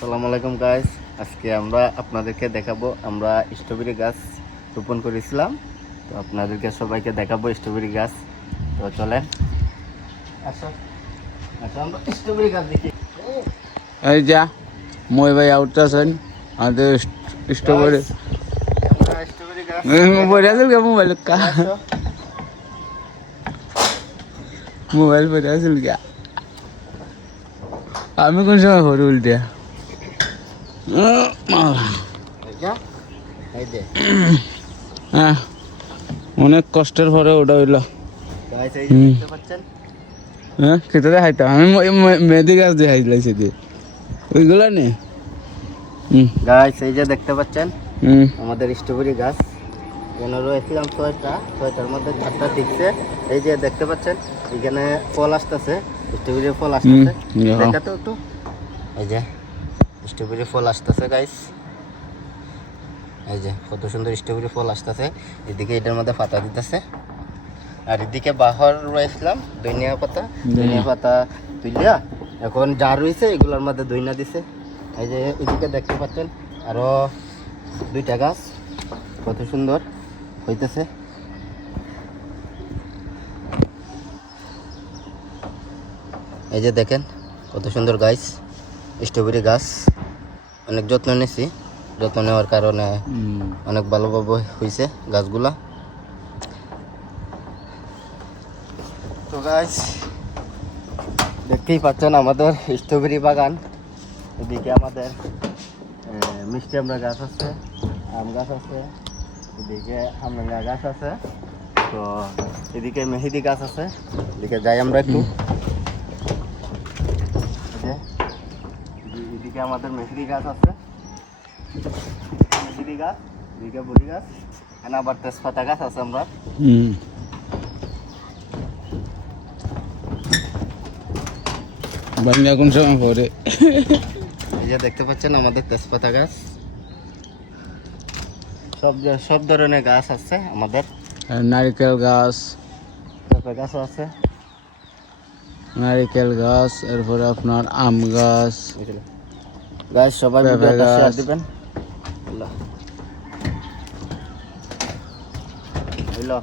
আসসালামু আলাইকুম গাইস, আজকে আমরা আপনাদেরকে দেখাবো আমরা স্ট্রবেরি গাছ রোপণ করেছিলাম। তো আপনাদেরকে সবাইকে দেখাবো স্ট্রবেরি গাছ। তো চলেন, আসো আসো আমরা স্ট্রবেরি গাছ দেখি। এই যা মই ভাই আউটটাছেন আমাদের স্ট্রবেরি আমরা স্ট্রবেরি গাছ বইরা দিল মোবাইল কা আসো। মোবাইল বইরা দিল গা আমি কোন সময় হরে উল্টে এই যা, এই যে হ্যাঁ অনেক কষ্টের পরে ওটা হইল। গাইস, এই যে দেখতে পাচ্ছেন, হ্যাঁ খেতে দেখাইতাম আমি মেহেদি গাছ দেখাই দিলাইছি দিয়ে ওইগুলা নে। গাইস এই যে দেখতে পাচ্ছেন হুম আমাদের স্ট্রবেরি গাছ। এখানে রয়েছিলাম ছয়টার মধ্যে 4টা টিকছে। এই যে দেখতে পাচ্ছেন এখানে ফল আসতেছে, স্ট্রবেরি ফল আসতেছে। দেখা তো একটু, এই যে স্ট্রবেরি ফল আসতেছে গাইস। এই যে কত সুন্দর স্ট্রবেরি ফল আসতেছে। এদিকে এটার মধ্যে পাতা দিতেছে, আর এদিকে বাহর রয়েছিলাম ধনিয়া পাতা তুলিয়া এখন যা রয়েছে এগুলোর মধ্যে ধইনা দিছে। এই যে এদিকে দেখতে পাচ্ছেন আরো 2টা গাছ কত সুন্দর হইতেছে। এই যে দেখেন কত সুন্দর গাছ, স্ট্রবেরি গাছ। অনেক যত্ন নিয়েছি, যত্ন নেওয়ার কারণে অনেক ভালোভাবে হয়েছে গাছগুলা। তো গাছ দেখতেই পাচ্ছেন আমাদের স্ট্রবেরি বাগান। এদিকে আমাদের মিষ্টি আমরা গাছ আছে, আম গাছ আছে, এদিকে আমরাঙ্গা গাছ আছে, তো এদিকে মেহেদি গাছ আছে। এদিকে যাই আমরা একটু, এদিকে আমাদের মেহেদি গাছ আছে, মেহেদি গাছ, এদিকে বড়ি গাছ, এখানে আবার তেজপাতা গাছ আছে আমরা। বাংলা কোন সময় পরে এই যে দেখতে পাচ্ছেন আমাদের তেজপাতা গাছ। সব ধরনের গাছ আছে আমাদের। নারিকেল গাছ, পেঁপে গাছও আছে, নারিকেল গাছ, এরপরে আপনার আম গাছ, গাছ সবাই পেঁপে ভিডিওটা শেয়ার গাছ। দিবেন। হইলো